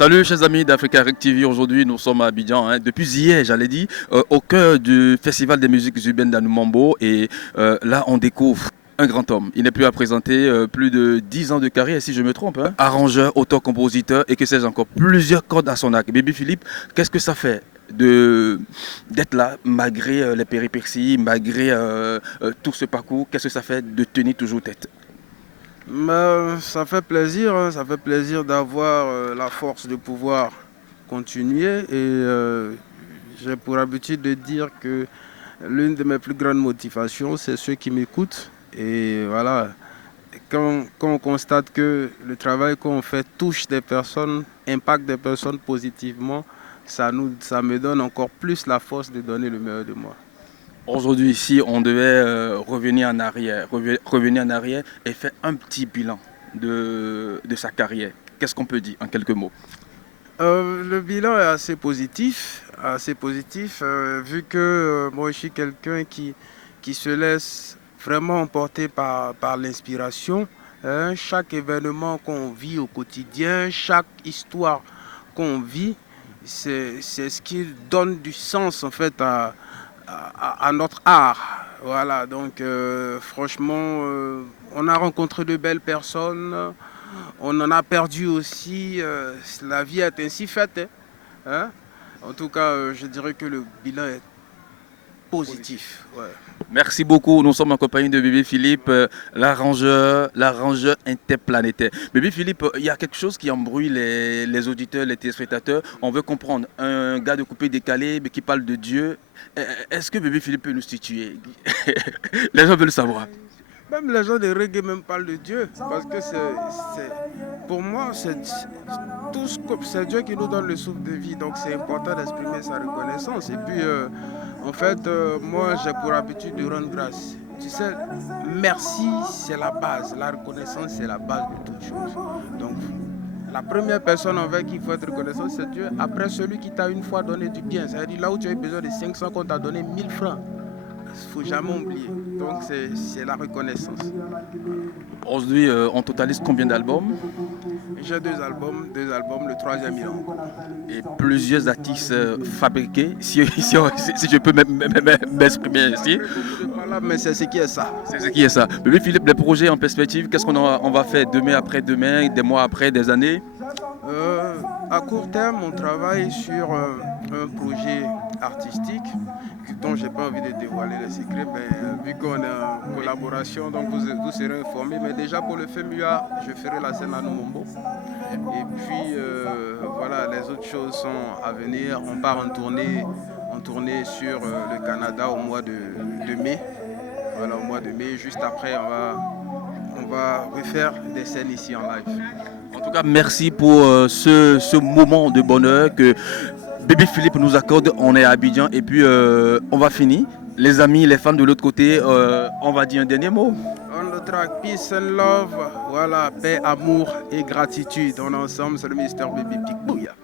Salut chers amis d'Africa Rec TV, aujourd'hui nous sommes à Abidjan, depuis hier j'allais dire, au cœur du Festival des musiques urbaines d'Anoumambo et là on découvre un grand homme. Il n'est plus à présenter, plus de 10 ans de carrière si je me trompe, arrangeur, auteur, compositeur et que sais-je encore, plusieurs cordes à son arc. Baby Philippe, qu'est-ce que ça fait d'être là malgré les péripéties, malgré tout ce parcours, qu'est-ce que ça fait de tenir toujours tête? Ça fait plaisir, hein, ça fait plaisir d'avoir la force de pouvoir continuer j'ai pour habitude de dire que l'une de mes plus grandes motivations, c'est ceux qui m'écoutent. Et voilà, quand on constate que le travail qu'on fait touche des personnes, impacte des personnes positivement, ça me donne encore plus la force de donner le meilleur de moi. Aujourd'hui, si on devait revenir en arrière et faire un petit bilan de sa carrière, qu'est-ce qu'on peut dire en quelques mots? Le bilan est assez positif vu que moi je suis quelqu'un qui se laisse vraiment emporter par l'inspiration. Hein. Chaque événement qu'on vit au quotidien, chaque histoire qu'on vit, c'est ce qui donne du sens en fait à notre art. Voilà, donc franchement, on a rencontré de belles personnes, on en a perdu aussi. La vie est ainsi faite. Hein. En tout cas, je dirais que le bilan est positif. Ouais. Merci beaucoup. Nous sommes en compagnie de Bébé Philippe, l'arrangeur interplanétaire. Bébé Philippe, il y a quelque chose qui embrouille les auditeurs, les téléspectateurs. On veut comprendre. Un gars de coupé décalé mais qui parle de Dieu. Est-ce que Bébé Philippe peut nous situer? Les gens veulent savoir. Même les gens de reggae même parlent de Dieu. Parce que pour moi, c'est Dieu qui nous donne le souffle de vie. Donc c'est important d'exprimer sa reconnaissance. Et puis, en fait, moi, j'ai pour habitude de rendre grâce. Tu sais, merci, c'est la base. La reconnaissance, c'est la base de toute chose. Donc, la première personne envers qui il faut être reconnaissant, c'est Dieu. Après, celui qui t'a une fois donné du bien. C'est-à-dire là où tu as eu besoin de 500, qu'on t'a donné 1000 francs. Il ne faut jamais oublier. Donc, c'est la reconnaissance. Aujourd'hui, on totalise combien d'albums? J'ai deux albums, le troisième il est en cours. Et plusieurs artistes fabriqués, si je peux m'exprimer ainsi. Voilà, mais c'est ce qui est ça. C'est ce qui est ça. Bébé Philippe, les projets en perspective, qu'est-ce on va faire demain après demain, des mois après, des années? À court terme, on travaille sur un projet artistique dont je n'ai pas envie de dévoiler les secrets, mais vu qu'on est en collaboration, donc vous serez informés. Mais déjà pour le FEMUA, je ferai la scène à Numombo. Et puis voilà, les autres choses sont à venir. On part en tournée sur le Canada au mois de mai. Voilà, au mois de mai. Juste après, on va refaire des scènes ici en live. En tout cas, merci pour ce moment de bonheur que Bébé Philippe nous accorde. On est à Abidjan et puis on va finir. Les amis, les fans de l'autre côté, on va dire un dernier mot. On the track Peace and Love, voilà, paix, amour et gratitude. On est ensemble, c'est le Mister Baby Big Booyah.